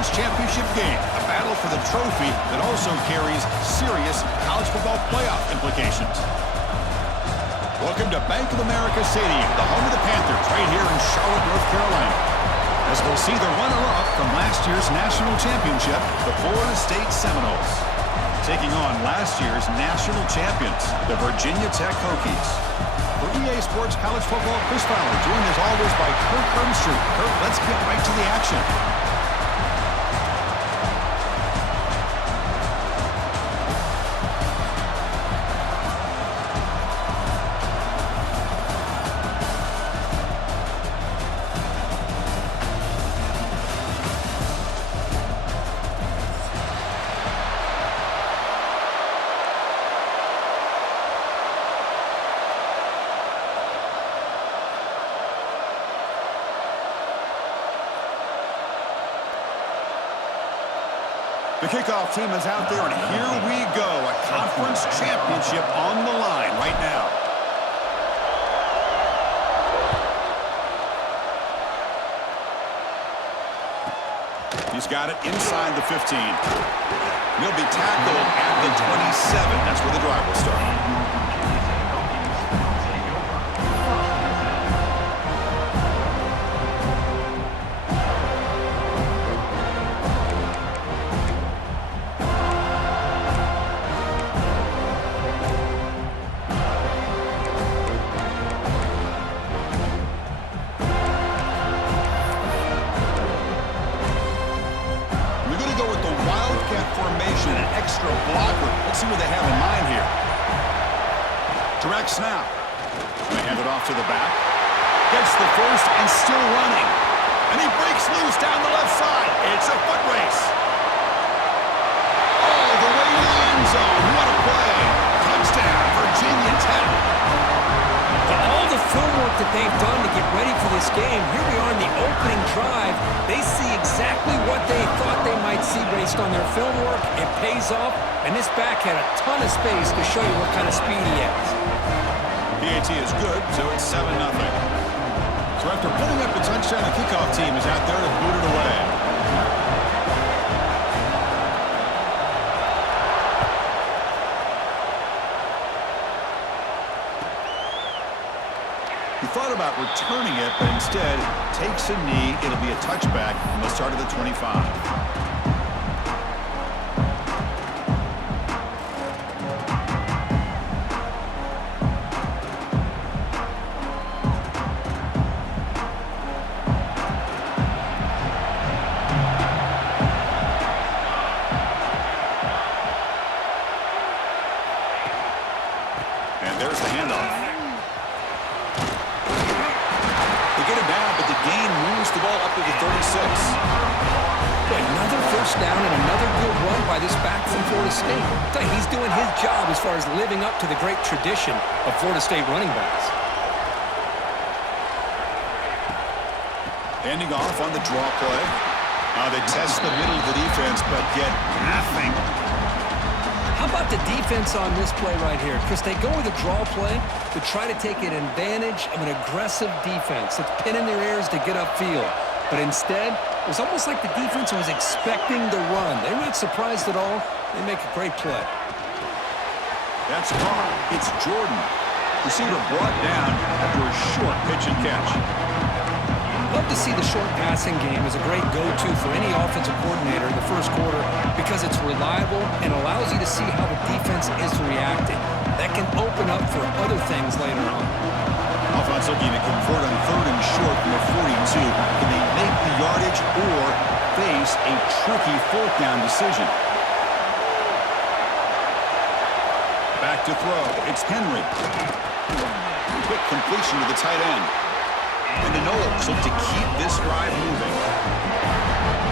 conference championship game, a battle for the trophy that also carries serious college football playoff implications. Welcome to Bank of America Stadium, the home of the Panthers, right here in Charlotte, North Carolina, as we'll see the runner-up from last year's national championship, the Florida State Seminoles, taking on last year's national champions, the Virginia Tech Hokies. For EA Sports College Football, Chris Fowler, joined as always by Kirk Herbstreit. Kirk, let's get right to the action. The kickoff team is out there, and here we go. A conference championship on the line right now. He's got it inside the 15. He'll be tackled at the 27. That's where the drive will start. Formation, an extra blocker. Let's see what they have in mind here. Direct snap. They hand it off to the back. Gets the first and still running. And he breaks loose down the left side. It's a foot race. All the way to the end zone. What a play. Touchdown, Virginia Tech. For all the film work that they've done to get ready for this game, here we are in the opening drive. They see exactly what they thought they might see based on their film work. It pays off, and this back had a ton of space to show you what kind of speed he has. PAT is good, so it's 7-0. So after putting up a touchdown, the kickoff team is out there to boot it away. He thought about returning it, but instead takes a knee. It'll be a touchback from the start of the 25. And there's the handoff. Get it down, but the gain moves the ball up to the 36. Another first down and another good run by this back from Florida State. He's doing his job as far as living up to the great tradition of Florida State running backs. Ending off on the draw play. They test the middle of the defense, but get nothing. How about the defense on this play right here? Chris, they go with a draw play to try to take an advantage of an aggressive defense that's pinning their ears to get upfield. But instead, it was almost like the defense was expecting the run. They're not surprised at all. They make a great play. That's caught. It's Jordan. Receiver brought down after a short pitch and catch. Love to see the short passing game as a great go-to for any offensive coordinator in the first quarter because it's reliable and allows you to see how the defense is reacting. That can open up for other things later on. Offense looking to convert on 3rd and short from the 42. Can they make the yardage or face a tricky 4th down decision? Back to throw. It's Henry. Quick completion to the tight end. And the Noles look to keep this drive moving.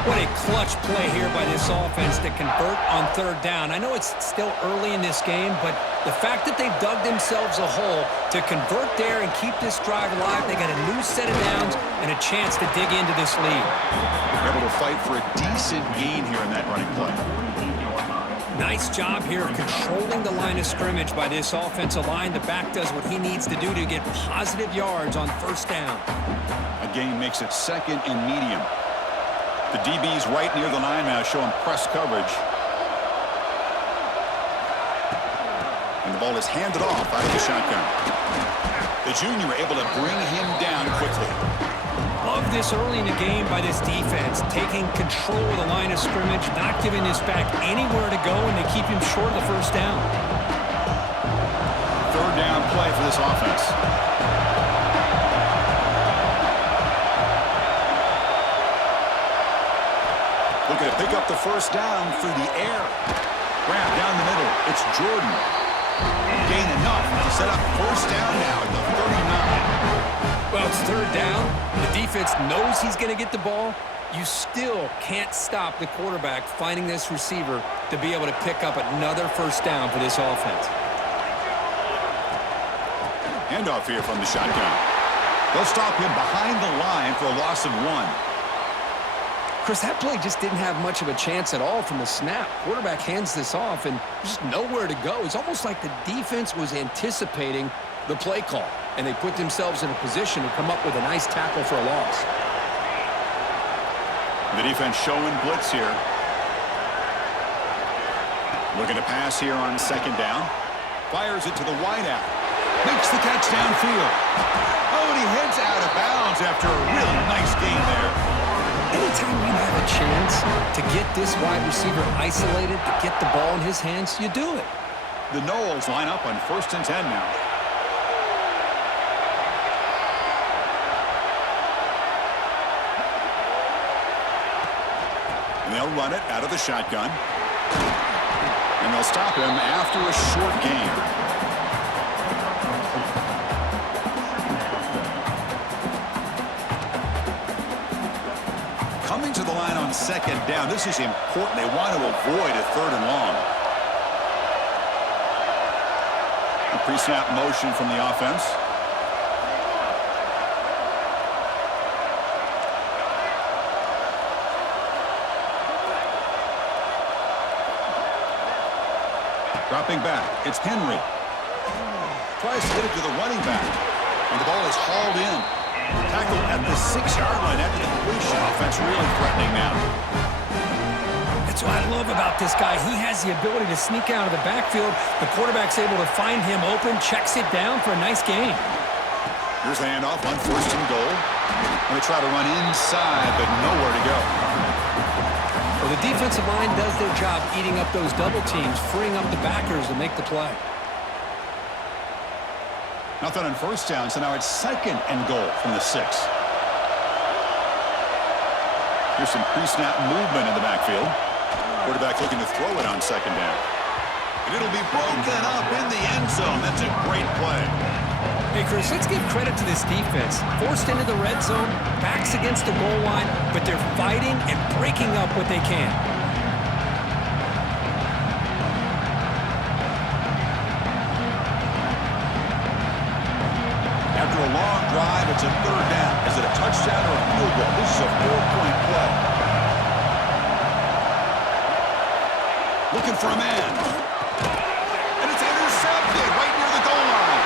What a clutch play here by this offense to convert on 3rd down. I know it's still early in this game, but the fact that they've dug themselves a hole to convert there and keep this drive alive, they got a new set of downs and a chance to dig into this lead. They're able to fight for a decent gain here in that running play. Nice job here of controlling the line of scrimmage by this offensive line. The back does what he needs to do to get positive yards on 1st down. A gain makes it 2nd and medium. The DB's right near the line now, showing press coverage. And the ball is handed off out of the shotgun. The junior able to bring him down quickly. Love this early in the game by this defense, taking control of the line of scrimmage, not giving this back anywhere to go, and they keep him short of the first down. Third down play for this offense. Looking to pick up the first down through the air. Grab down the middle. It's Jordan. Gain enough to set up first down now at the 39. Well, it's third down. The defense knows he's going to get the ball. You still can't stop the quarterback finding this receiver to be able to pick up another first down for this offense. Handoff here from the shotgun. They'll stop him behind the line for a loss of 1. Chris, that play just didn't have much of a chance at all from the snap. Quarterback hands this off, and there's just nowhere to go. It's almost like the defense was anticipating the play call, and they put themselves in a position to come up with a nice tackle for a loss. The defense showing blitz here. Looking to pass here on second down. Fires it to the wideout. Makes the catch downfield. Oh, and he heads out of bounds after a really nice gain there. Anytime you have a chance to get this wide receiver isolated, to get the ball in his hands, you do it. The Noles line up on 1st and 10 now. And they'll run it out of the shotgun. And they'll stop him after a short gain. Coming to the line on second down. This is important. They want to avoid a 3rd and long. A pre-snap motion from the offense. Dropping back. It's Henry. Tries to get it to the running back. And the ball is hauled in. Tackled at the 6-yard line after the completion. Offense really threatening now. That's what I love about this guy. He has the ability to sneak out of the backfield. The quarterback's able to find him open, checks it down for a nice gain. Here's the handoff on 1st and goal. And they try to run inside, but nowhere to go. Well, the defensive line does their job eating up those double teams, freeing up the backers to make the play. Nothing on first down, so now it's 2nd and goal from the 6. Here's some pre-snap movement in the backfield. Quarterback looking to throw it on 2nd down. And it'll be broken up in the end zone. That's a great play. Hey, Chris, let's give credit to this defense. Forced into the red zone, backs against the goal line, but they're fighting and breaking up what they can. After a long drive, it's a 3rd down. Is it a touchdown or a field goal? This is a 4-point play. Looking for a man. And it's intercepted right near the goal line.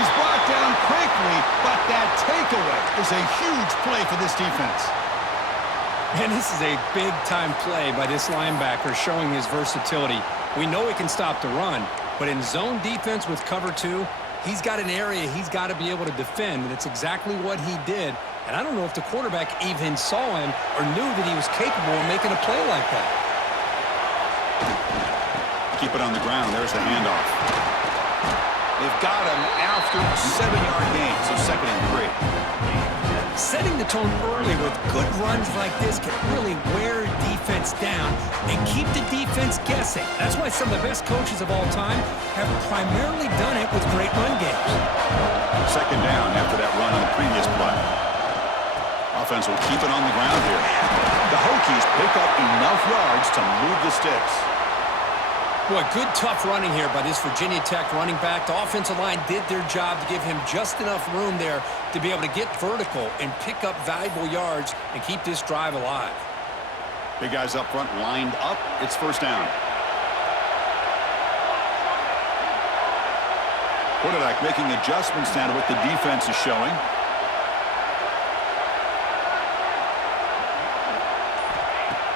He's brought down quickly, but that takeaway is a huge play for this defense. And this is a big-time play by this linebacker showing his versatility. We know he can stop the run, but in zone defense with cover 2, he's got an area he's got to be able to defend, and it's exactly what he did. And I don't know if the quarterback even saw him or knew that he was capable of making a play like that. Keep it on the ground. There's the handoff. They've got him after a 7-yard gain, so 2nd and 3. Setting the tone early with good runs like this can really wear defense down and keep the defense guessing. That's why some of the best coaches of all time have primarily done it with great run games. 2nd down after that run on the previous play. Offense will keep it on the ground here. The Hokies pick up enough yards to move the sticks. Boy, good tough running here by this Virginia Tech running back. The offensive line did their job to give him just enough room there to be able to get vertical and pick up valuable yards and keep this drive alive. Big guys up front lined up. It's 1st down. Quarterback making adjustments now to what the defense is showing.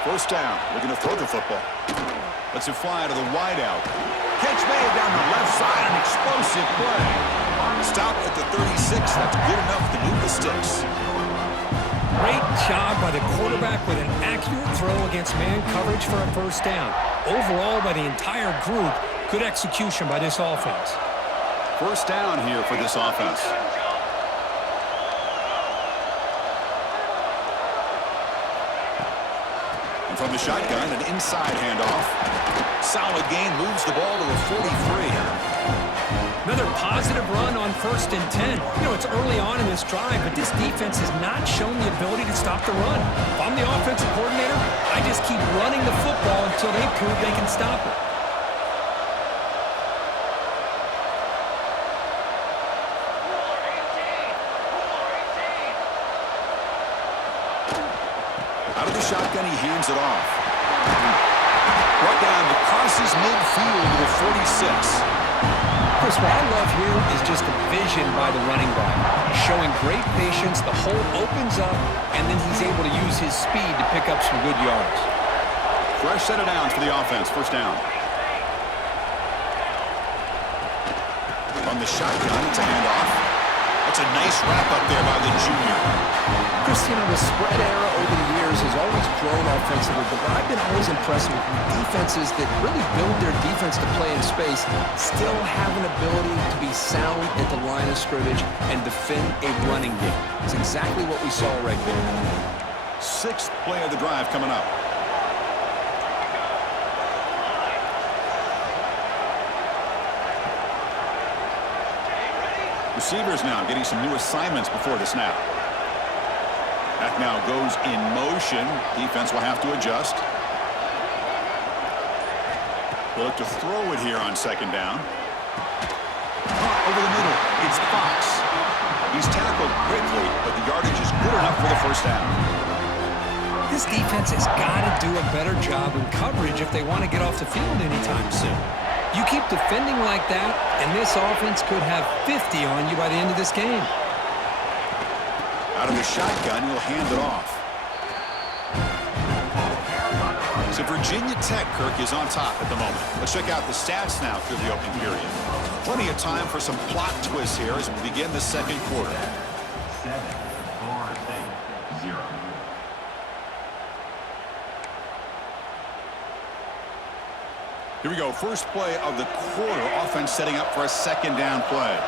First down. Looking to throw the football. Lets it fly to the wideout. Catch made down the left side. An explosive play. Stop at the 36. That's good enough to move the sticks. Great job by the quarterback with an accurate throw against man coverage for a first down. Overall, by the entire group, good execution by this offense. First down here for this offense. And from the shotgun, an inside handoff. Solid gain, moves the ball to the 43. Another positive run on 1st and 10. You know, it's early on in this drive, but this defense has not shown the ability to stop the run. If I'm the offensive coordinator, I just keep running the football until they prove they can stop it. Out of the shotgun, he hands it off. Right down crosses midfield to the 46. Chris, what I love here is just the vision by the running back. Showing great patience, the hole opens up, and then he's able to use his speed to pick up some good yards. Fresh set of downs for the offense. First down. From the shotgun, it's a handoff. That's a nice wrap-up there by the junior. Christian, the spread era over the years has always grown offensively, but what I've been always impressed with defenses that really build their defense to play in space still have an ability to be sound at the line of scrimmage and defend a running game. It's exactly what we saw right there. Sixth play of the drive coming up. Receivers now getting some new assignments before the snap. Back now goes in motion. Defense will have to adjust. We'll look to throw it here on second down. Caught over the middle. It's Fox. He's tackled quickly, but the yardage is good enough for the first down. This defense has got to do a better job in coverage if they want to get off the field anytime soon. You keep defending like that, and this offense could have 50 on you by the end of this game. Out of the shotgun, he'll hand it off. So Virginia Tech, Kirk, is on top at the moment. Let's check out the stats now through the opening period. Plenty of time for some plot twists here as we begin the second quarter. 7, 4, 6, 0. Here we go. First play of the quarter. Offense setting up for a second down play.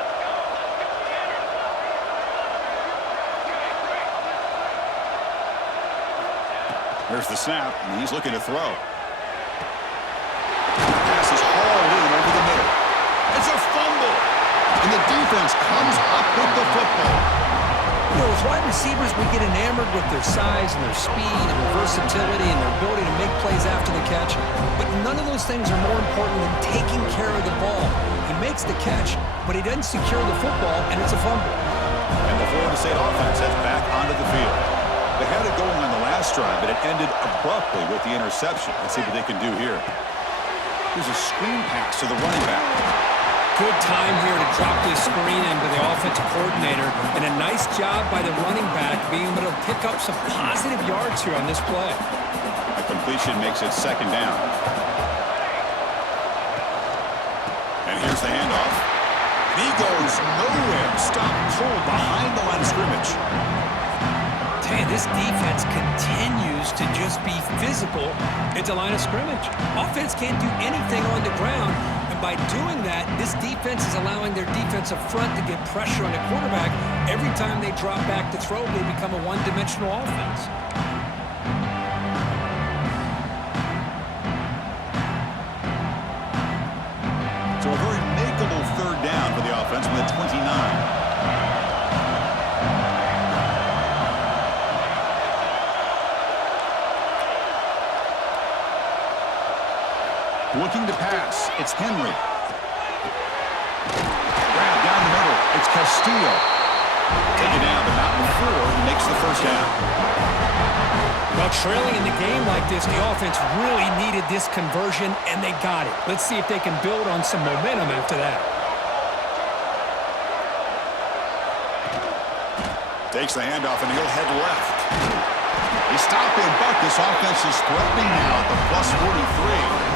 There's the snap, and he's looking to throw. The pass is hauled in over the middle. It's a fumble, and the defense comes up with the football. You know, as wide receivers, we get enamored with their size and their speed and their versatility and their ability to make plays after the catch. But none of those things are more important than taking care of the ball. He makes the catch, but he doesn't secure the football, and it's a fumble. And the Florida State offense heads back onto the field. They had it going on the last drive, but it ended abruptly with the interception. Let's see what they can do here. Here's a screen pass to the running back. Good time here to drop this screen into the offensive coordinator, and a nice job by the running back being able to pick up some positive yards here on this play. A completion makes it second down. And here's the handoff. And he goes nowhere. Stop cold behind the line of scrimmage. Hey, this defense continues to just be physical at the line of scrimmage. Offense can't do anything on the ground, and by doing that, this defense is allowing their defensive front to get pressure on the quarterback. Every time they drop back to throw, they become a one-dimensional offense. So a very makeable third down for the offense with a 29. Looking to pass. It's Henry. Grab down the middle. It's Castillo. Taken down, but not before he makes the first down. Well, trailing in the game like this, the offense really needed this conversion, and they got it. Let's see if they can build on some momentum after that. Takes the handoff, and he'll head left. You stop him, but this offense is threatening now at the plus 43.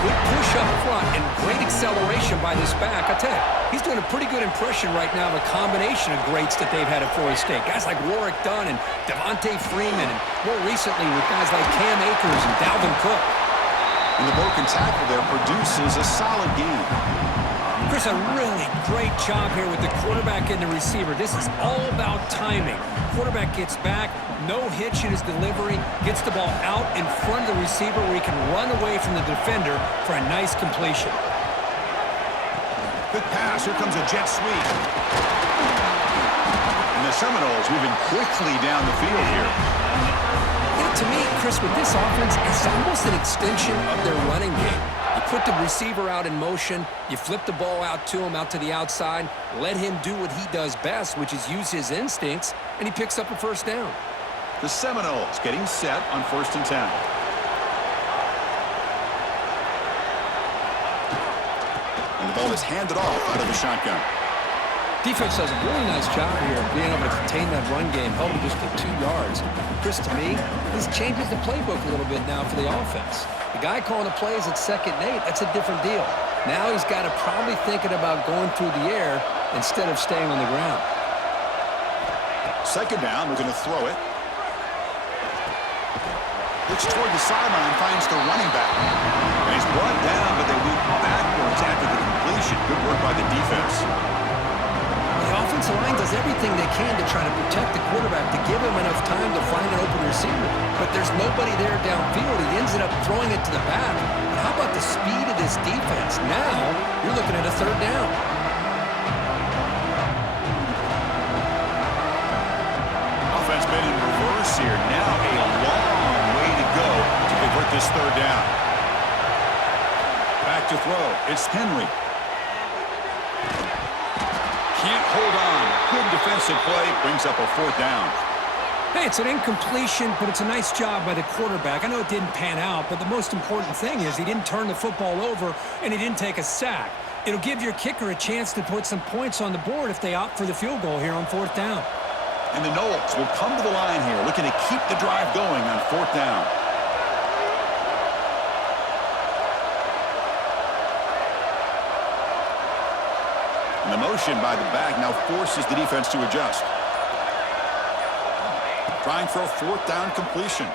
Good push up front and great acceleration by this back. I tell you, he's doing a pretty good impression right now of a combination of greats that they've had at Florida State. Guys like Warrick Dunn and Devontae Freeman, and more recently with guys like Cam Akers and Dalvin Cook. And the broken tackle there produces a solid game. Chris, a really great job here with the quarterback and the receiver. This is all about timing. Quarterback gets back, no hitch in his delivery, gets the ball out in front of the receiver where he can run away from the defender for a nice completion. Good pass. Here comes a jet sweep. And the Seminoles moving quickly down the field here. You know, to me, Chris, with this offense, it's almost an extension of their running game. You put the receiver out in motion, you flip the ball out to him, out to the outside, let him do what he does best, which is use his instincts, and he picks up a first down. The Seminoles getting set on 1st and 10. And the ball is handed off out of the shotgun. Defense does a really nice job here of being able to contain that run game, held him just to 2 yards. Chris, to me, this changes the playbook a little bit now for the offense. The guy calling the plays at 2nd and 8, that's a different deal. Now he's got to probably thinking about going through the air instead of staying on the ground. 2nd down, we're going to throw it. Looks toward the sideline, finds the running back. And he's brought down, but they move backwards after the completion. Good work by the defense. The offensive line does everything they can to try to protect the quarterback, to give him enough time to find an open receiver. But there's nobody there downfield. He ends up throwing it to the back. But how about the speed of this defense? Now you're looking at a 3rd down. Offense been in reverse here. Now a long way to go to convert this 3rd down. Back to throw. It's Henry. Can't hold on. Good defensive play. Brings up a 4th down. Hey, it's an incompletion, but it's a nice job by the quarterback. I know it didn't pan out, but the most important thing is he didn't turn the football over and he didn't take a sack. It'll give your kicker a chance to put some points on the board if they opt for the field goal here on 4th down. And the Noles will come to the line here, looking to keep the drive going on 4th down. And the motion by the back now forces the defense to adjust. Trying for a 4th down completion.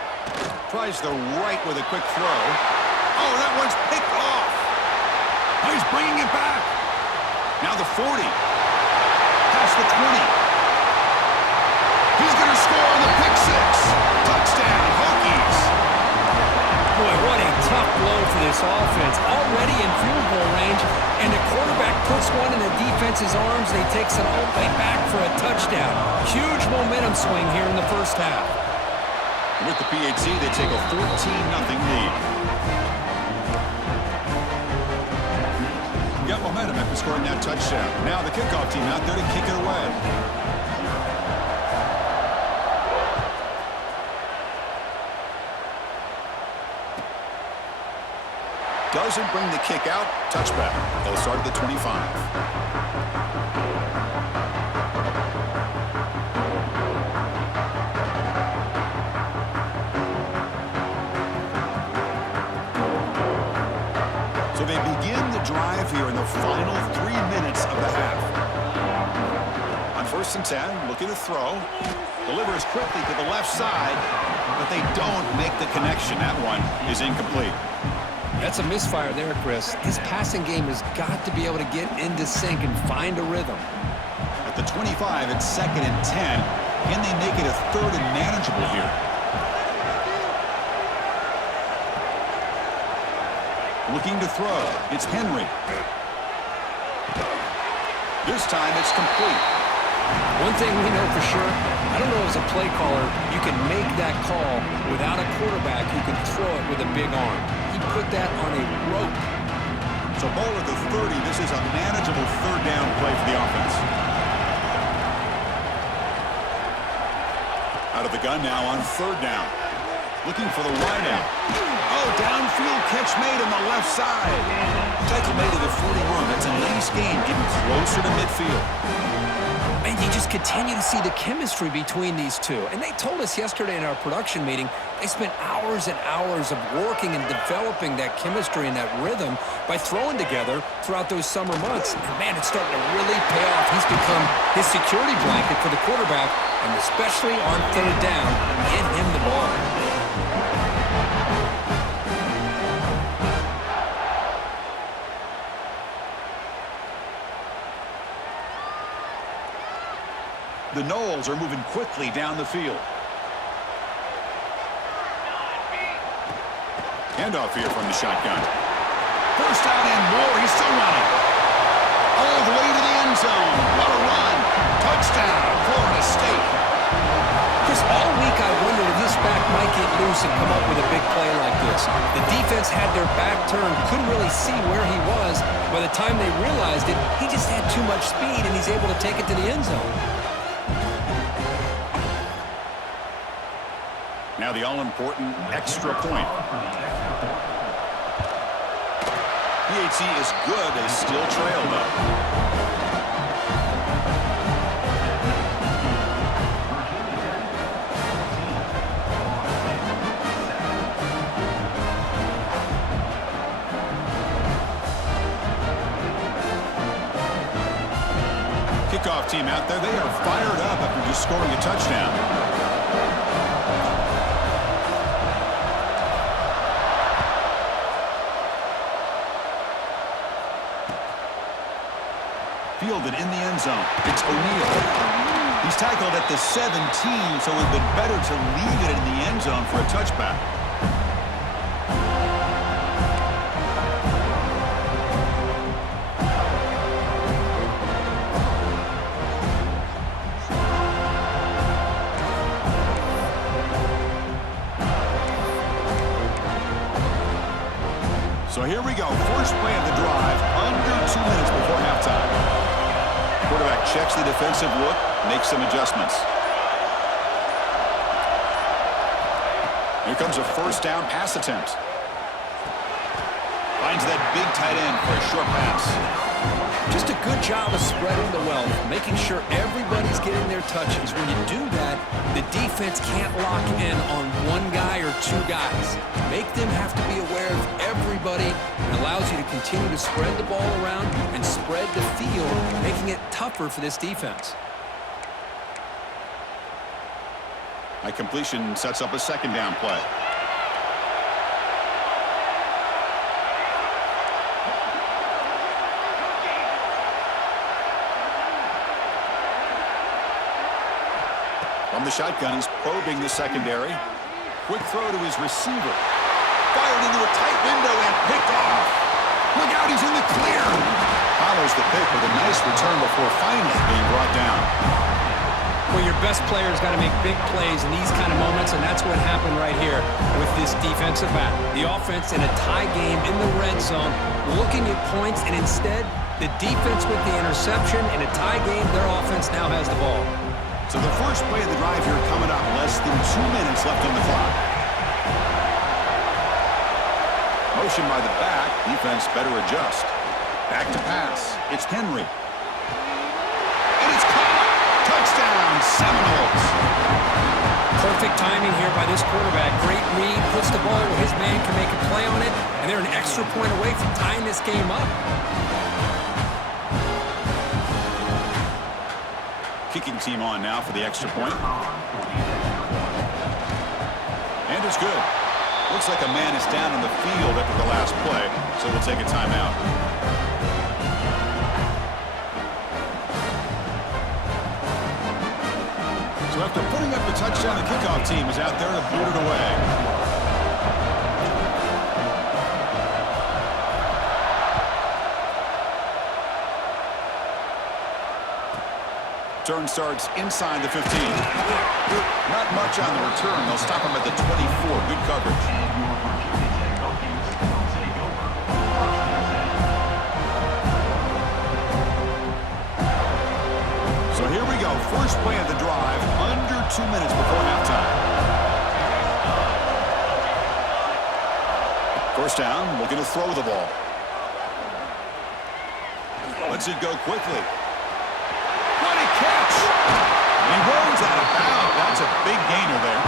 Tries the right with a quick throw. Oh, that one's picked off. Oh, he's bringing it back. Now the 40. Past the 20. He's going to score on the pick 6. Touchdown, Hokies. Boy, what a tough blow for this offense. Already in field goal range, and the quarterback puts one in the defense's arms, and he takes it all the way back for a touchdown. Huge momentum swing here in the 1st half. With the PAT, they take a 14-0 lead. Got momentum after scoring that touchdown. Now the kickoff team out there to kick it away. Doesn't bring the kick out. Touchback. They'll start at the 25. So they begin the drive here in the final 3 minutes of the half. On 1st and 10, looking to throw. Delivers quickly to the left side, but they don't make the connection. That one is incomplete. That's a misfire there, Chris. His passing game has got to be able to get into sync and find a rhythm. At the 25, it's 2nd and 10. Can they make it a 3rd and manageable here? Looking to throw. It's Henry. This time it's complete. One thing we know for sure, I don't know as a play caller, you can make that call without a quarterback who can throw it with a big arm. He put that on a rope. So ball at the 30. This is a manageable 3rd down play for the offense. Out of the gun now on 3rd down. Looking for the wideout. Oh, downfield catch made on the left side. Tackle made to the 41. That's a nice gain, getting closer to midfield. And you just continue to see the chemistry between these two. And they told us yesterday in our production meeting, they spent hours and hours of working and developing that chemistry and that rhythm by throwing together throughout those summer months. And, man, it's starting to really pay off. He's become his security blanket for the quarterback, and especially on third down, get him the ball. The Noles are moving quickly down the field. Handoff here from the shotgun. First down and more. He's still running. All the way to the end zone. What a run. Touchdown, Florida State. Chris, all week I wondered if this back might get loose and come up with a big play like this. The defense had their back turned, couldn't really see where he was. By the time they realized it, he just had too much speed, and he's able to take it to the end zone. Now the all-important extra point. PAT is good. They still trail, though. Kickoff team out there. They are fired up after just scoring a touchdown. Fielded in the end zone. It's O'Neal. He's tackled at the 17, so it would have been better to leave it in the end zone for a touchback. So here we go. First play of the drive, under 2 minutes before halftime. Quarterback checks the defensive look, makes some adjustments. Here comes a first down pass attempt. Finds that big tight end for a short pass. Just a good job of spreading the wealth, making sure everybody's getting their touches. When you do that, the defense can't lock in on one guy or two guys. Make them have to be aware of everybody. It allows you to continue to spread the ball around and spread the field, making it tougher for this defense. High completion sets up a second down play. From the shotgun, he's probing the secondary. Quick throw to his receiver. Fired into a tight window and picked off. Look out, he's in the clear. Follows the pick with a nice return before finally being brought down. Well, your best player's got to make big plays in these kind of moments, and that's what happened right here with this defensive back. The offense in a tie game in the red zone, looking at points, and instead, the defense with the interception. In a tie game, their offense now has the ball. So the first play of the drive here coming up, less than 2 minutes left on the clock. Motion by the back, defense better adjust. Back to pass, it's Henry. And it's caught! Touchdown, Seminoles! Perfect timing here by this quarterback. Great read, puts the ball where his man can make a play on it, and they're an extra point away from tying this game up. Kicking team on now for the extra point. And it's good. Looks like a man is down on the field after the last play, so we'll take a timeout. So after putting up the touchdown, the kickoff team is out there to boot it away. Turn starts inside the 15. Not much on the return. They'll stop him at the 24. Good coverage. So here we go. First play of the drive. Under 2 minutes before halftime. First down. Looking to throw the ball. Lets it go quickly. catch. He rolls out of bounds. That's a big gainer there.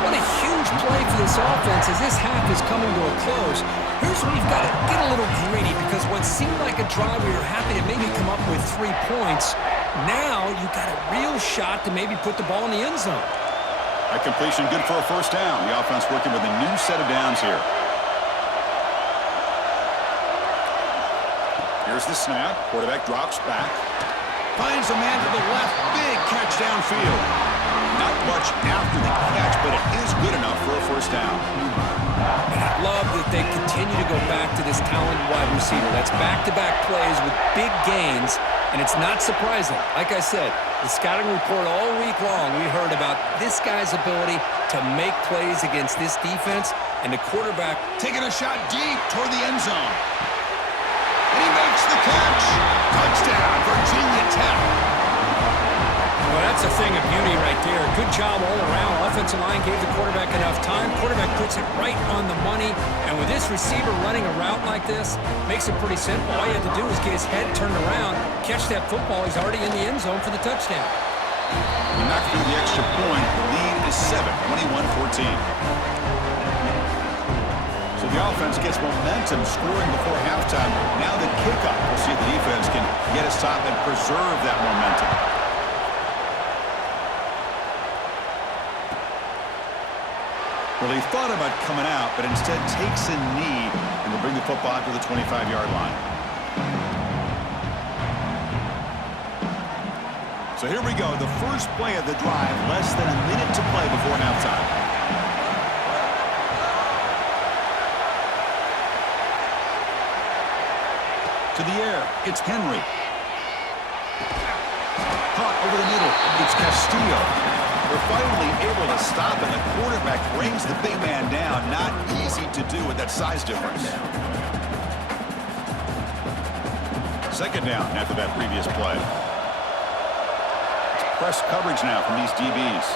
What a huge play for this offense as this half is coming to a close. Here's where you've got to get a little greedy because what seemed like a drive where you're happy to maybe come up with 3 points, now you've got a real shot to maybe put the ball in the end zone. That completion good for a first down. The offense working with a new set of downs here. Here's the snap. Quarterback drops back. Finds a man to the left. Big catch downfield. Not much after the catch, but it is good enough for a first down. And I love that they continue to go back to this talented wide receiver. That's back-to-back plays with big gains, and it's not surprising. Like I said, the scouting report all week long, we heard about this guy's ability to make plays against this defense, and the quarterback taking a shot deep toward the end zone. And he makes the catch. Touchdown, Virginia Tech. Well, that's a thing of beauty right there. Good job all around. Offensive line gave the quarterback enough time. Quarterback puts it right on the money. And with this receiver running a route like this, makes it pretty simple. All you have to do is get his head turned around, catch that football. He's already in the end zone for the touchdown. He knocked through the extra point. The lead is 7, 21-14. So the offense gets momentum scoring before halftime. Now the kickoff. We'll see if the defense can get a stop and preserve that momentum. Well, he thought about coming out, but instead takes a knee and will bring the football to the 25-yard line. So here we go, the first play of the drive, less than a minute to play before halftime. To the air, it's Henry. Caught over the middle, it's Castillo. We're finally able to stop it. The quarterback brings the big man down. Not easy to do with that size difference. Second down after that previous play. It's press coverage now from these DBs.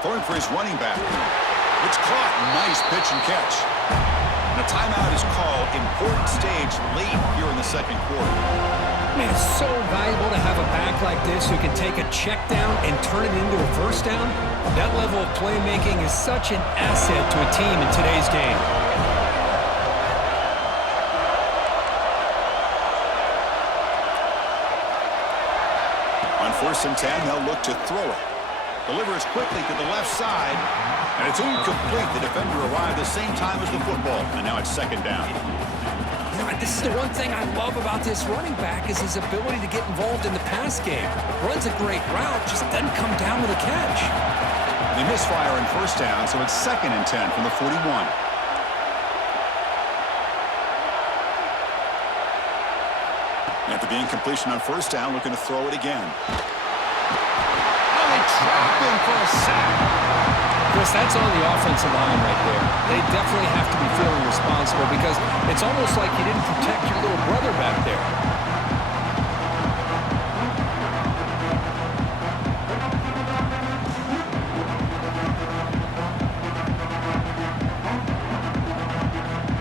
Throwing for his running back. It's caught. Nice pitch and catch. And a timeout is called. Important stage late here in the second quarter. Man, it's so valuable to have a back like this who can take a check down and turn it into a first down. That level of playmaking is such an asset to a team in today's game. On 1st and 10, they'll look to throw it. Delivers quickly to the left side, and it's incomplete. The defender arrived the same time as the football, and now it's second down. This is the one thing I love about this running back is his ability to get involved in the pass game. Runs a great route, just doesn't come down with a catch. They misfire on first down, so it's 2nd and 10 from the 41. After the incompletion on first down, looking to throw it again. Oh, they trap him for a sack. Chris, that's on the offensive line right there. They definitely have to be feeling responsible because it's almost like you didn't protect your little brother back there.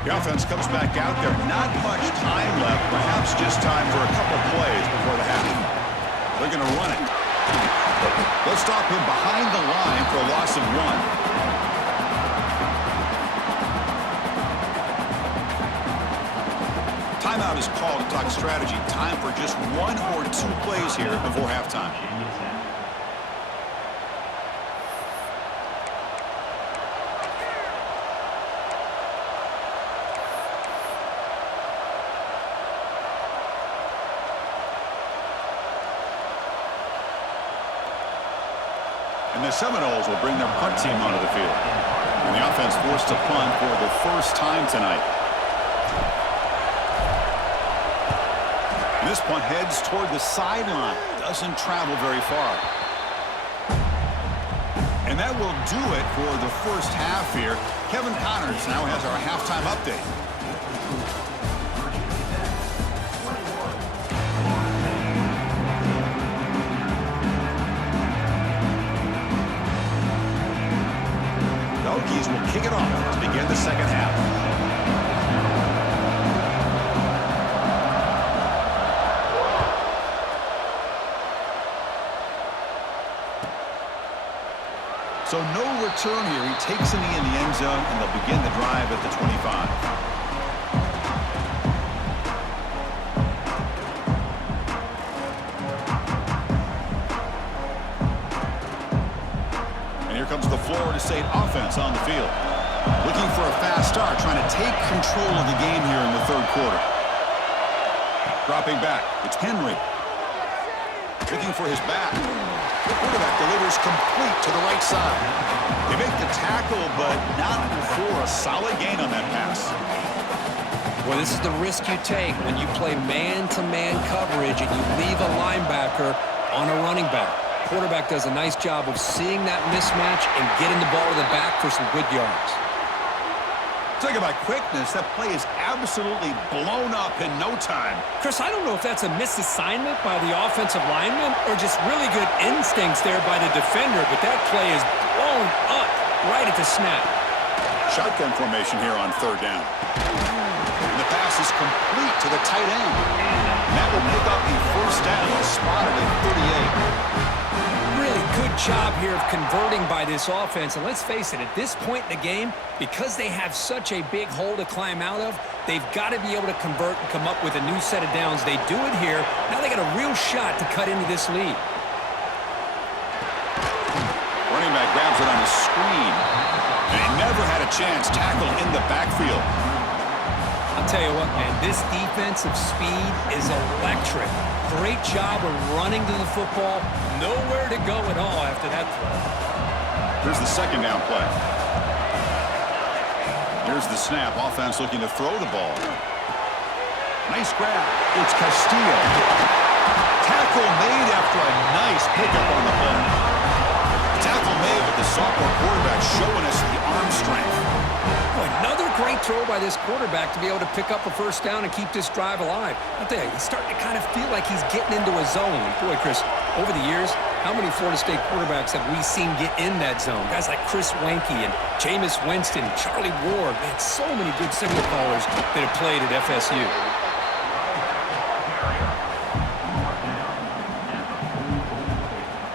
The offense comes back out there. Not much time left. Perhaps just time for a couple plays before the half. They're going to run it. They'll stop him behind the line for a loss of 1. Timeout is called to talk strategy. Time for just 1 or 2 plays here before halftime. And the Seminoles will bring their punt team onto the field. And the offense forced to punt for the first time tonight. And this punt heads toward the sideline. Doesn't travel very far. And that will do it for the first half here. Kevin Connors now has our halftime update. Hokies will kick it off to begin the second half. return here. He takes a knee in the end zone, and they'll begin the drive at the 25. Comes the Florida State offense on the field. Looking for a fast start, trying to take control of the game here in the third quarter. Dropping back, it's Henry. Looking for his back. The quarterback delivers complete to the right side. They make the tackle, but not before a solid gain on that pass. Well, this is the risk you take when you play man-to-man coverage and you leave a linebacker on a running back. Quarterback does a nice job of seeing that mismatch and getting the ball to the back for some good yards. Talk about quickness. That play is absolutely blown up in no time. Chris, I don't know if that's a misassignment by the offensive lineman or just really good instincts there by the defender, but that play is blown up right at the snap. Shotgun formation here on third down. And the pass is complete to the tight end. And that will pick up the first down, spotted at 38. Really good job here of converting by this offense. And let's face it, at this point in the game, because they have such a big hole to climb out of, they've got to be able to convert and come up with a new set of downs. They do it here. Now they got a real shot to cut into this lead. Running back grabs it on a screen. And he never had a chance. Tackle in the backfield. I'll tell you what, man, this defensive speed is electric. Great job of running to the football. Nowhere to go at all after that throw. Here's the second down play. Here's the snap. Offense looking to throw the ball. Nice grab. It's Castillo. Tackle made after a nice pickup on the play. Tackle made with the sophomore quarterback showing us the arm strength. Another great throw by this quarterback to be able to pick up a first down and keep this drive alive. I'll tell you, he's starting to kind of feel like he's getting into a zone. And boy, Chris, over the years, how many Florida State quarterbacks have we seen get in that zone? Guys like Chris Weinke and Jameis Winston, Charlie Ward. Man, so many good signal callers that have played at FSU.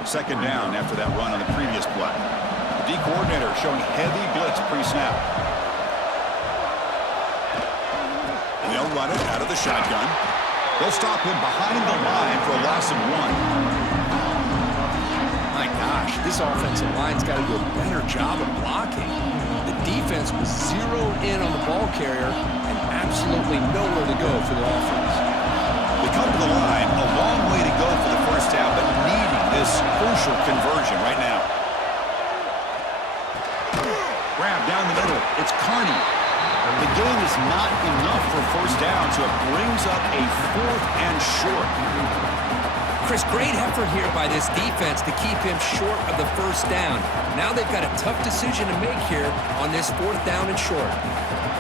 Second down after that run on the previous play. The D coordinator showing heavy blitz pre-snap. They'll run it out of the shotgun. They'll stop him behind the line for a loss of 1. My gosh, this offensive line's got to do a better job of blocking. The defense was zeroed in on the ball carrier and absolutely nowhere to go for the offense. They come to the line, a long way to go for the first down, but needing this crucial conversion right now. Grab down the middle. It's Carney. The gain is not enough for first down, so it brings up a 4th and short. Chris, great effort here by this defense to keep him short of the first down. Now they've got a tough decision to make here on this 4th down and short.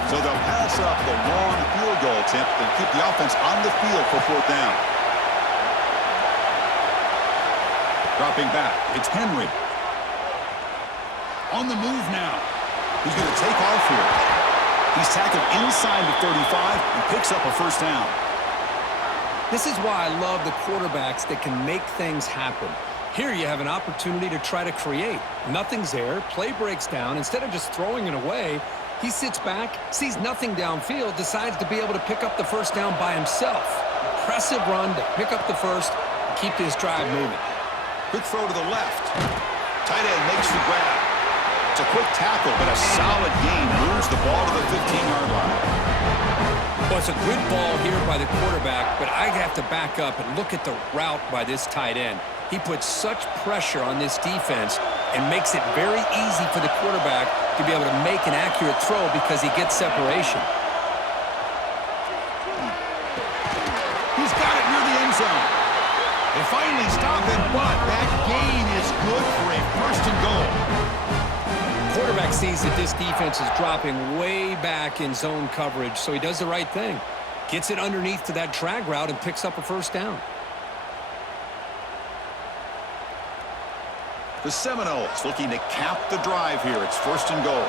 So they'll pass up the long field goal attempt and keep the offense on the field for 4th down. Dropping back, it's Henry. On the move now. He's going to take off here. He's tackled inside the 35 and picks up a first down. This is why I love the quarterbacks that can make things happen. Here you have an opportunity to try to create. Nothing's there. Play breaks down. Instead of just throwing it away, he sits back, sees nothing downfield, decides to be able to pick up the first down by himself. Impressive run to pick up the first and keep this drive moving. Quick throw to the left. Tight end makes the grab. It's a quick tackle, but a solid gain moves the ball to the 15-yard line. Well, it's a good ball here by the quarterback, but I have to back up and look at the route by this tight end. He puts such pressure on this defense and makes it very easy for the quarterback to be able to make an accurate throw because he gets separation. He's got it near the end zone. They finally stop him, but that gain is good for a first and goal. Quarterback sees that this defense is dropping way back in zone coverage, so he does the right thing. Gets it underneath to that drag route and picks up a first down. The Seminoles looking to cap the drive here. It's first and goal.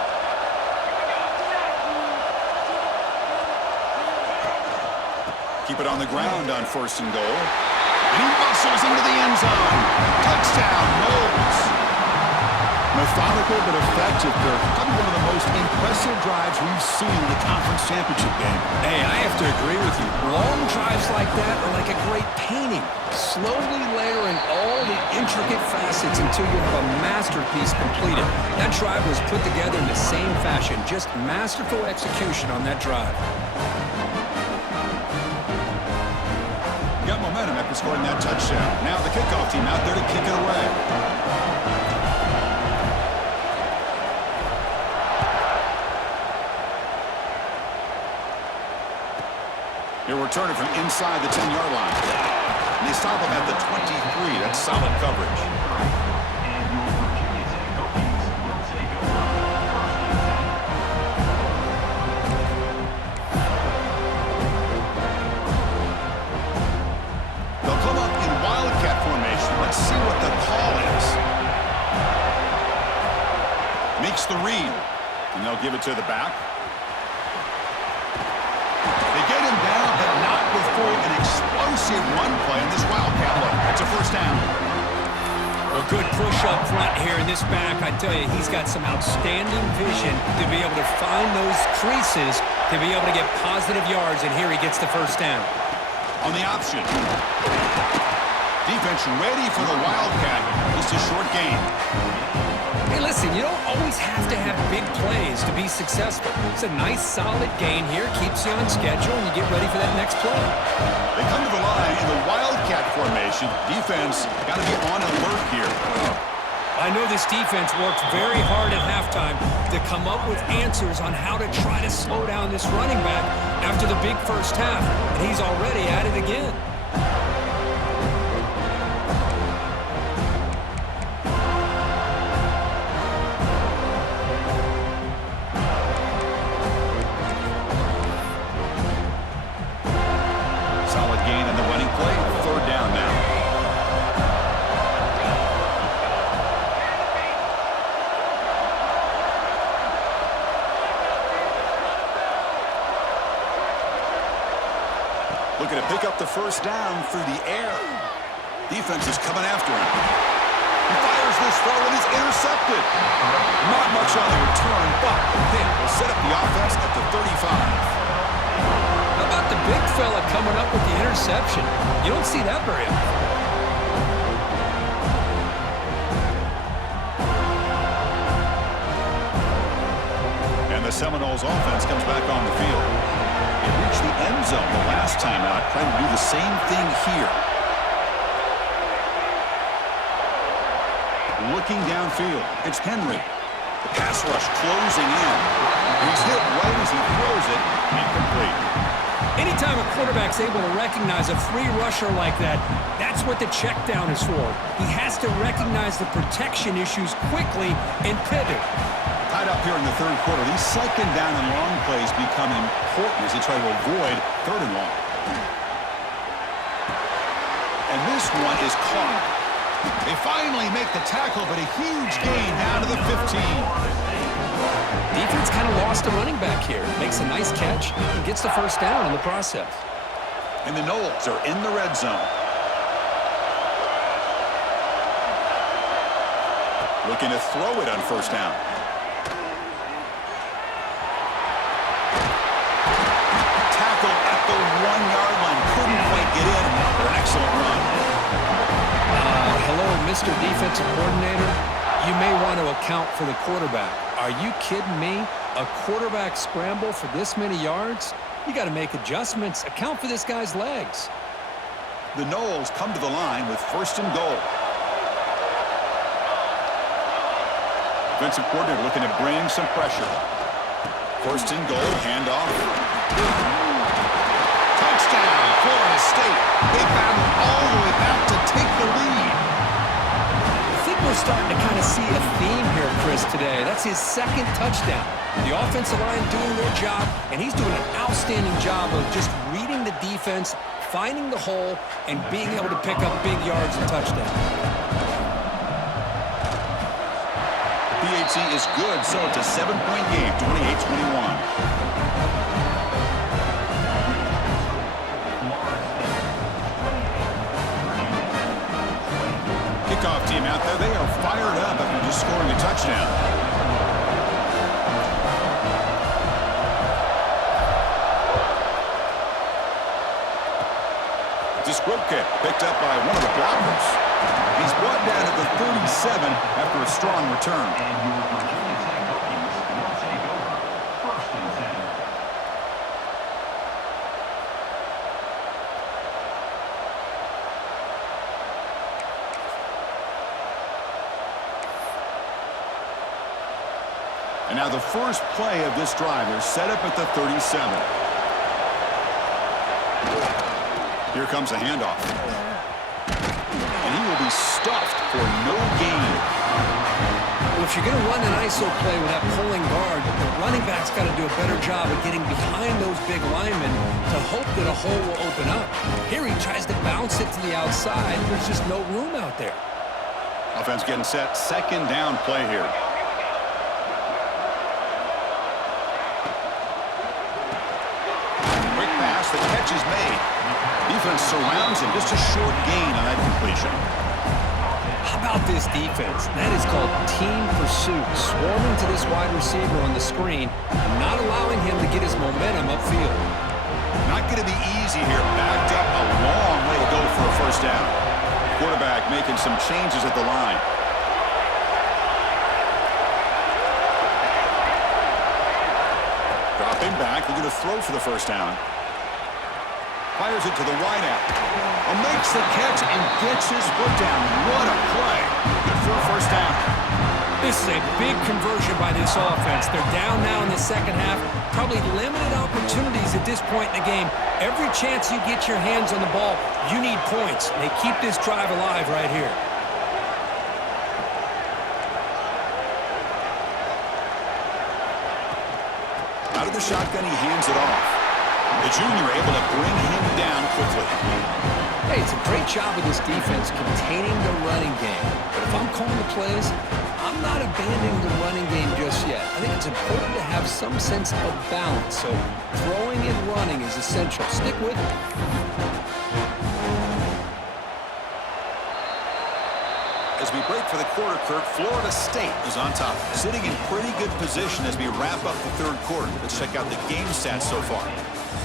Keep it on the ground on first and goal. And he muscles into the end zone. Touchdown, Noles. Methodical but effective, Kirk. Probably one of the most impressive drives we've seen in the conference championship game. Hey, I have to agree with you. Long drives like that are like a great painting, slowly layering all the intricate facets until you have a masterpiece completed. That drive was put together in the same fashion, just masterful execution on that drive. Got momentum after scoring that touchdown. Now the kickoff team out there to kick it away. He'll return it from inside the 10-yard line. And they stop him at the 23. That's solid coverage. And your Virginia Tech Hokies will take over first and 10. They'll come up in Wildcat formation. Let's see what the call is. Makes the read. And they'll give it to the back. They get him down, but not before an explosive run play in this Wildcat look. That's a first down. A good push up front here in this back. I tell you, he's got some outstanding vision to be able to find those creases, to be able to get positive yards, and here he gets the first down. On the option. Defense ready for the Wildcat. Just a short gain. Hey, listen, you don't always have to have big plays to be successful. It's a nice, solid gain here, keeps you on schedule, and you get ready for that next play. They come to the line in the Wildcat formation. Defense got to be on alert here. I know this defense worked very hard at halftime to come up with answers on how to try to slow down this running back after the big first half, and he's already at it again. Solid gain on the running play. Third down now. Looking to pick up the first down through the air. Defense is coming after him. He fires this throw and is intercepted. Not much on the return, but the pick will set up the offense at the 35. How about the big fella coming up with the interception? You don't see that very often. And the Seminoles offense comes back on the field. It reached the end zone the last time out, trying to do the same thing here. Looking downfield, it's Henry. The pass rush closing in. He's hit right as he throws it, incomplete. Anytime a quarterback's able to recognize a free rusher like that, that's what the check down is for. He has to recognize the protection issues quickly and pivot. Tied up here in the third quarter, these second down and long plays become important as they try to avoid third and long. And this one is caught. They finally make the tackle, but a huge gain down to the 15. Defense kind of lost a running back here. Makes a nice catch and gets the first down in the process. And the Noles are in the red zone. Looking to throw it on first down. Tackle at the 1-yard line. Couldn't quite get in, but an excellent run. Hello, Mr. Defensive Coordinator. You may want to account for the quarterback. Are you kidding me? A quarterback scramble for this many yards? You got to make adjustments. Account for this guy's legs. The Noles come to the line with first and goal. Defensive coordinator looking to bring some pressure. First and goal, handoff. Touchdown, Florida State. They battle all the way back to take the lead. I think we're starting to kind of see a theme here, Chris, today. That's his second touchdown. The offensive line doing their job, and he's doing an outstanding job of just reading the defense, finding the hole, and being able to pick up big yards and touchdowns. PAT is good, so it's a 7-point game, 28-21. Kickoff team out there, they are fired up after just scoring a touchdown. Scrub kick picked up by one of the blockers. He's brought down at the 37 after a strong return. And your Virginia Tech Hokies will take over 1st and 10. And now the first play of this drive is set up at the 37. Here comes a handoff. And he will be stuffed for no gain. Well, if you're going to run an ISO play with that pulling guard, the running back's got to do a better job of getting behind those big linemen to hope that a hole will open up. Here he tries to bounce it to the outside. There's just no room out there. Offense getting set. Second down play here. Quick pass. The catch is made. Defense surrounds him. Just a short gain on that completion. How about this defense? That is called team pursuit. Swarming to this wide receiver on the screen, not allowing him to get his momentum upfield. Not going to be easy here. Backed up a long way to go for a first down. Quarterback making some changes at the line. Dropping back. They're going to throw for the first down. Fires it to the wideout. Makes the catch and gets his foot down. What a play. Good for a first down. This is a big conversion by this offense. They're down now in the second half. Probably limited opportunities at this point in the game. Every chance you get your hands on the ball, you need points. They keep this drive alive right here. Out of the shotgun, he hands it off. The junior able to bring him down quickly. Hey, it's a great job of this defense containing the running game. But if I'm calling the plays, I'm not abandoning the running game just yet. I think it's important to have some sense of balance. So throwing and running is essential. Stick with it. As we break for the quarter, Kirk, Florida State is on top, sitting in pretty good position as we wrap up the third quarter. Let's check out the game stats so far.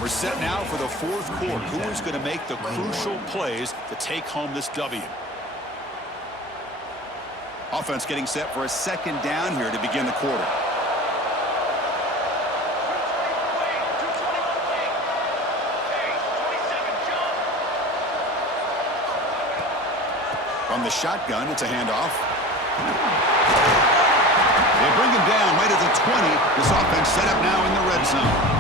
We're set now for the fourth quarter. Who is going to make the crucial plays to take home this W? Offense getting set for a second down here to begin the quarter. From the shotgun, it's a handoff. They bring him down right at the 20. This offense set up now in the red zone.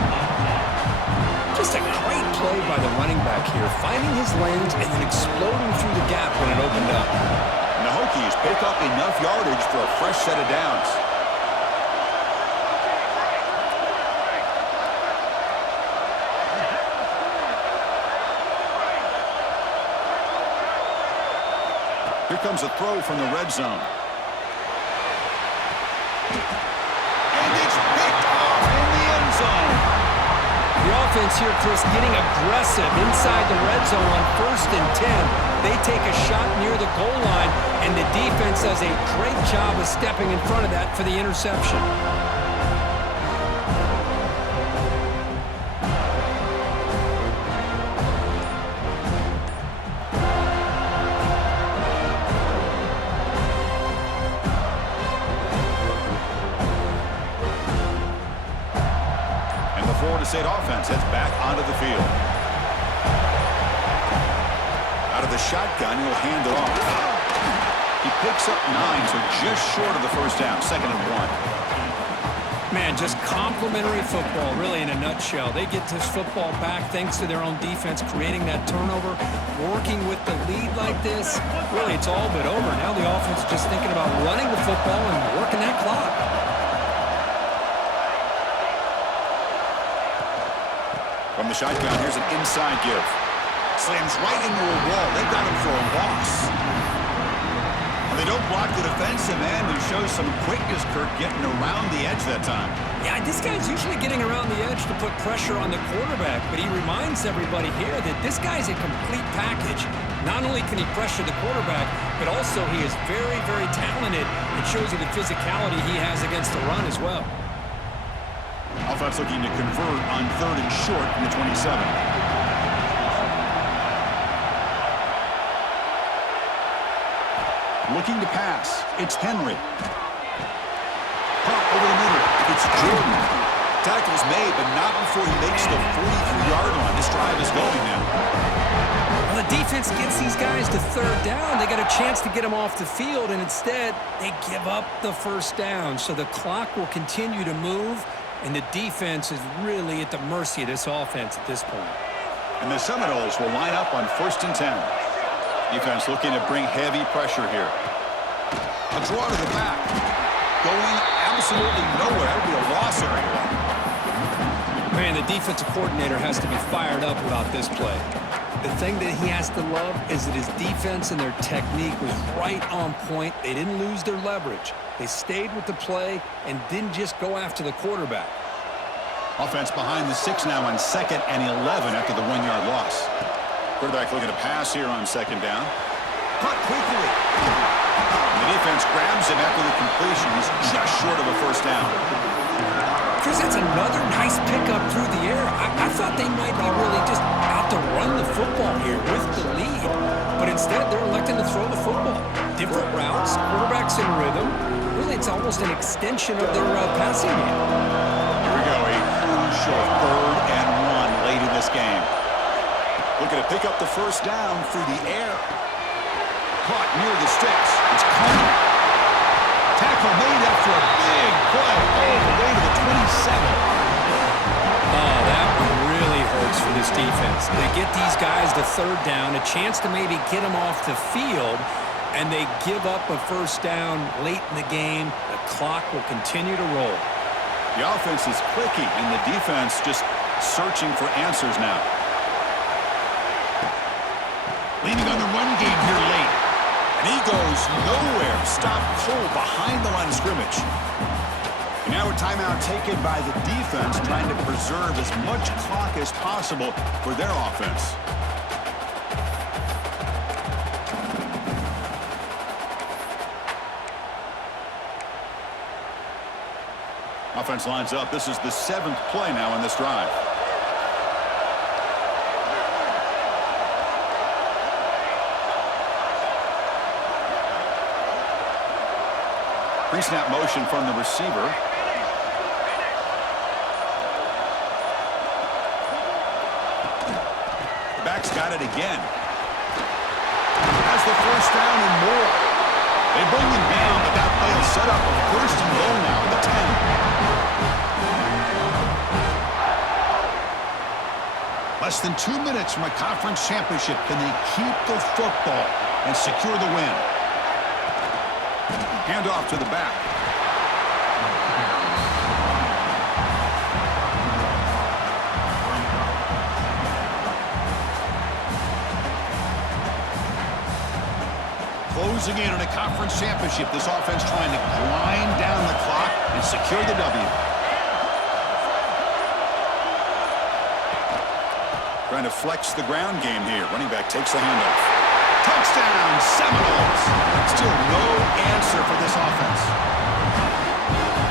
Just a great play by the running back here, finding his lanes and then exploding through the gap when it opened up. And the Hokies pick up enough yardage for a fresh set of downs. Here comes a throw from the red zone. And it's picked off in the end zone. The offense here, Chris, getting aggressive inside the red zone on 1st and 10. They take a shot near the goal line, and the defense does a great job of stepping in front of that for the interception. Florida State offense heads back onto the field. Out of the shotgun, he'll hand it off. He picks up 9, so just short of the first down, 2nd and 1. Man, just complimentary football, really in a nutshell. They get this football back thanks to their own defense, creating that turnover, working with the lead like this. Really, it's all but over. Now the offense just thinking about running the football and working that clock. From the shotgun, here's an inside give. Slams right into a wall. They got him for a loss. And they don't block the defensive end, who shows some quickness, Kirk, getting around the edge that time. Yeah, this guy's usually getting around the edge to put pressure on the quarterback, but he reminds everybody here that this guy's a complete package. Not only can he pressure the quarterback, but also he is very, very talented. It shows you the physicality he has against the run as well. Offense looking to convert on 3rd and short from the 27. Looking to pass. It's Henry. Pump over the middle. It's Jordan. Tackle's made, but not before he makes the 43-yard line. This drive is going now. Well, the defense gets these guys to third down. They got a chance to get them off the field, and instead they give up the first down. So the clock will continue to move, and the defense is really at the mercy of this offense at this point. And the Seminoles will line up on 1st and 10. Defense looking to bring heavy pressure here. A draw to the back. Going absolutely nowhere. That would be a loss area. Man, the defensive coordinator has to be fired up about this play. The thing that he has to love is that his defense and their technique was right on point. They didn't lose their leverage. They stayed with the play and didn't just go after the quarterback. Offense behind the 6 now on 2nd and 11 after the 1-yard loss. Quarterback looking to pass here on 2nd down. Caught quickly. The defense grabs him after the completion. He's just short of a first down. Chris, that's another nice pickup through the air. I thought they might be really just out to run the football here with the lead. But instead, they're electing to throw the football. Different routes, quarterbacks in rhythm. Really, it's almost an extension of their passing game. Here we go, a crucial 3rd and 1 late in this game. Looking to pick up the first down through the air. Caught near the sticks. It's coming. Tackle made after a big play all the way to the 27. Oh, that one really hurts for this defense. They get these guys to third down, a chance to maybe get them off the field, and they give up a first down late in the game. The clock will continue to roll. The offense is clicking, and the defense just searching for answers now. Leaning on the run game here late. And he goes nowhere. Stopped cold behind the line of scrimmage. And now a timeout taken by the defense, trying to preserve as much clock as possible for their offense. Offense lines up. This is the 7th play now in this drive. Pre-snap motion from the receiver. The back's got it again. Has the first down and more. They bring him down, but that play will set up a 1st and goal now at the 10. Less than 2 minutes from a conference championship. Can they keep the football and secure the win? Handoff to the back. Closing in on a conference championship. This offense trying to grind down the clock and secure the W. Trying to flex the ground game here. Running back takes the handoff. Touchdown, Seminoles. Still no answer for this offense.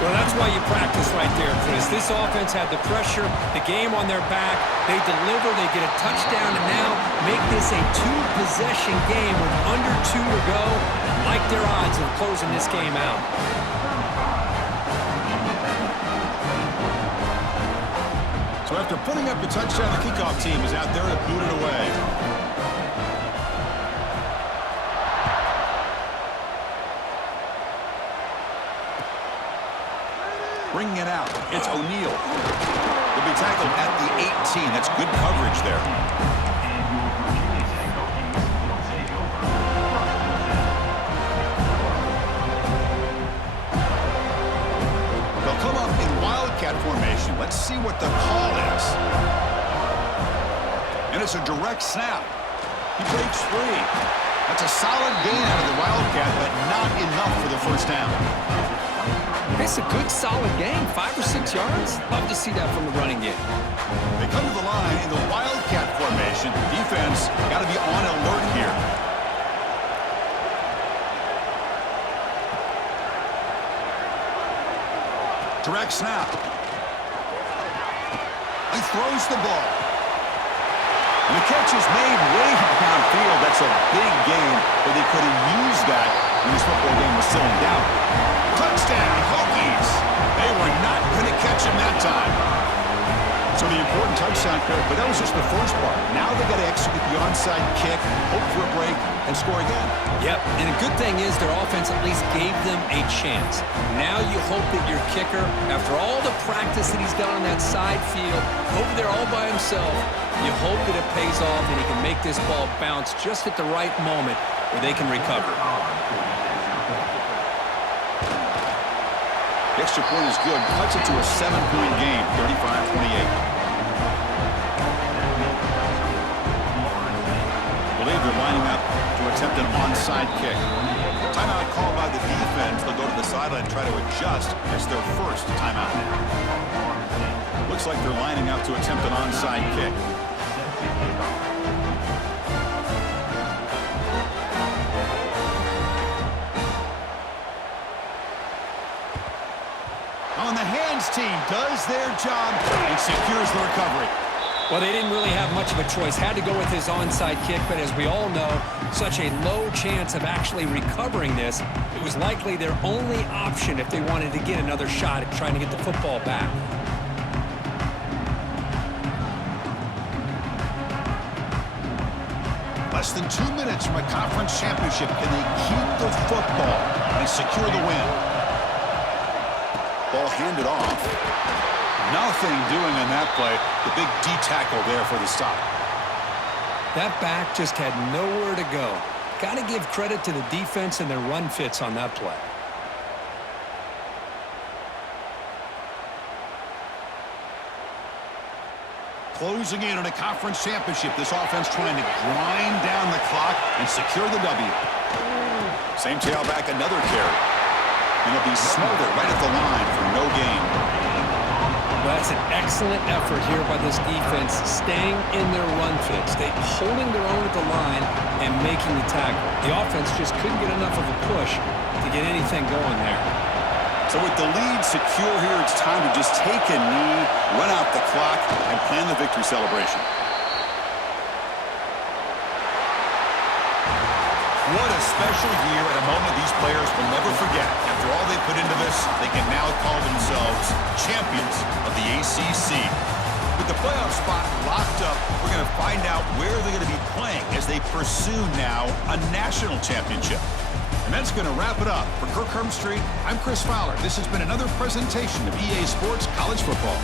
Well, that's why you practice right there, Chris. This offense had the pressure, the game on their back. They deliver, they get a touchdown, and now make this a 2-possession game with under 2 to go. Like their odds of closing this game out. So after putting up the touchdown, the kickoff team is out there to boot it away. Bringing it out, it's O'Neal. He'll be tackled at the 18. That's good coverage there. And your Virginia Tech Hokies will take over 1st and 10. They'll come up in Wildcat formation. Let's see what the call is. And it's a direct snap. He breaks free. That's a solid gain out of the Wildcat, but not enough for the first down. It's a good, solid game. 5 or 6 yards. Love to see that from the running game. They come to the line in the Wildcat formation. Defense got to be on alert here. Direct snap. He throws the ball. And the catch is made way downfield. That's a big gain, but they could have used that when this football game was still in doubt. Touchdown, Hokies! They were not going to catch him that time. So the important touchdown, but that was just the first part. Now they got to execute the onside kick, hope for a break, and score again. Yep, and a good thing is their offense at least gave them a chance. Now you hope that your kicker, after all the practice that he's done on that side field, over there all by himself, you hope that it pays off and he can make this ball bounce just at the right moment where they can recover. The extra point is good. Cuts it to a 7-point game, 35-28. Believe they're lining up to attempt an onside kick. Timeout called by the defense. They'll go to the sideline and try to adjust. It's their first timeout. Looks like they're lining up to attempt an onside kick. On the hands team does their job and secures the recovery. Well, they didn't really have much of a choice. Had to go with his onside kick, but as we all know, such a low chance of actually recovering this. It was likely their only option if they wanted to get another shot at trying to get the football back. Less than 2 minutes from a conference championship. Can they keep the football and secure the win? Ball handed off. Nothing doing on that play. The big D tackle there for the stop. That back just had nowhere to go. Got to give credit to the defense and their run fits on that play. Closing in on a conference championship. This offense trying to grind down the clock and secure the W. Same tailback, another carry. And it'll be smothered right at the line for no gain. Well, that's an excellent effort here by this defense, staying in their run fits. They holding their own at the line and making the tackle. The offense just couldn't get enough of a push to get anything going there. So with the lead secure here, it's time to just take a knee, run out the clock, and plan the victory celebration. What a special year and a moment these players will never forget. After all they put into this, they can now call themselves champions of the ACC. With the playoff spot locked up, we're going to find out where they're going to be playing as they pursue now a national championship. And that's going to wrap it up. For Kirk Herbstreit, I'm Chris Fowler. This has been another presentation of EA Sports College Football.